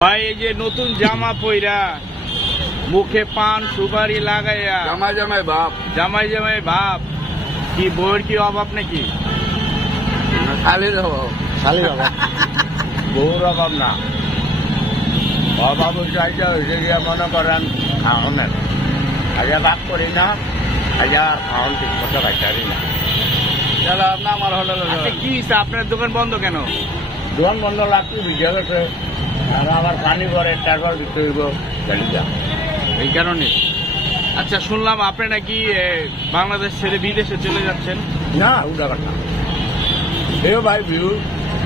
ভাই এই যে নতুন জামা পইরা মুখে পান সুপারি লাগাইয়া জামাই জামাই বাপ জামাই জামাই ভাব কি বউয়ের কি অভাব নাকি? খালি দেবো খালি বাবা বউর অভাব না অভাব চাইতে হয়েছে গিয়ে মনে করেন খাওয়ানের আজ ভাগ করি না আজ খাওয়ান ঠিক মতো খাইতে না চলো আপনার আমার হোটেলে আচ্ছা, কি হইছে? আপনার দোকান বন্ধ কেন? দোকান বন্ধ লাগছে ভিজে গেছে আর আবার পানি করে টাকা দিতে হইব গাড়িটা এই কারণে। আচ্ছা, শুনলাম আপনি নাকি বাংলাদেশ ছেড়ে বিদেশে চলে যাচ্ছেন। না উঠা কথা এ ভাই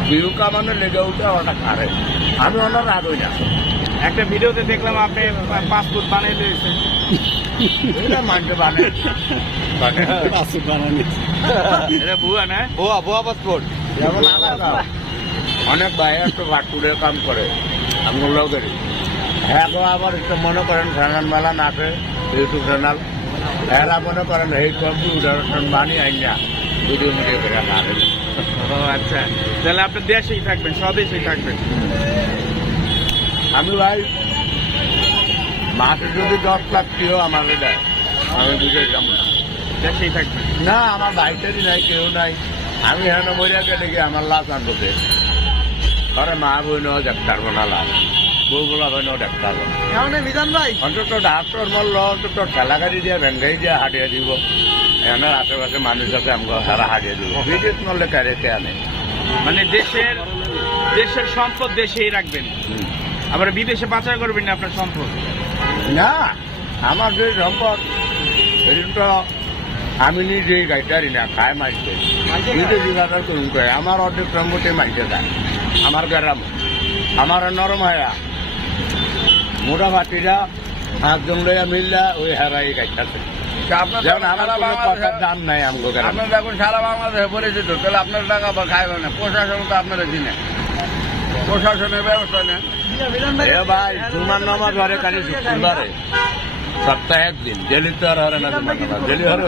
বিহু কামানো লেগে উঠে ওটা খারে আমি ওনার রাত হই না একটা ভিডিওতে দেখলাম আপনি পাসপোর্ট বানিয়ে দিয়েছেন। এটা মানতে পারে পাসপোর্ট বানানি এটা ভুয়া না? বোয়া বোয়া পাসপোর্ট যেমন আমার গাঁও, অনেক ভাই একটু বাটুরে কাম করে আমগুলোও করি হ্যাঁ গো আবার একটু মনে করেন চ্যানেল মেলা নাচে ইউটিউব চ্যানেল এরা মনে করেন এই কম্পিউটার বানিয়ে আইন না ভিডিও মিডিও করে নাচে ও আচ্ছা, তাহলে আপনি দেশেই থাকবেন, স্বদেশেই থাকবেন। আমি ভাই মাসে যদি 10 লাখ কেউ আমার দেয় আমি বুঝে যাবো না। দেশেই থাকবেন। না আমার বাইকেরই নাই কেউ নাই আমি হেন মরিয়া গেলে গিয়ে আমার লাশ আনতে ঘরে মা বইন ডাক্তার বানালাম বউগুলা বইন ডাক্তার মিজান ভাই অন্তত ডাক্তার মরল অন্তত ঠেলা গাড়ি দিয়ে ভেঙ্গাই দিয়ে হাঁটিয়ে দিব এনার আশেপাশে মানুষ আছে আমাকে সারা হাঁটিয়ে দিব বিদেশ নলে কারেতে আনে মানে দেশের সম্পদ দেশেই রাখবেন, আবার বিদেশে পাচার করবেন না আপনার সম্পদ। না আমার যে সম্পদ সেদিন তো আমি নিজেই গাইতারি না খায় মারছে বিদেশি ভাষা করুন করে আমার অর্ধেক সম্পত্তি মারছে যায় আমার গ্রাম আমার নরম হায়া মোটা ভাতিরা হাত জমলাইয়া মিললা ওই হারাই গাইতাছে যেমন আমার কোনো কথার দাম নাই আমগো আপনার এখন সারা বাংলাদেশে পরিচিত তাহলে আপনার টাকা বা খাইবে না প্রশাসন তো আপনারা দিনে প্রশাসনের ব্যবস্থা নেই এ ভাই জুমার নামাজ ঘরে কালি শুক্রবারে সপ্তাহে একদিন ডেলি তো আর হরে না জুমার নামাজ ডেলি হরে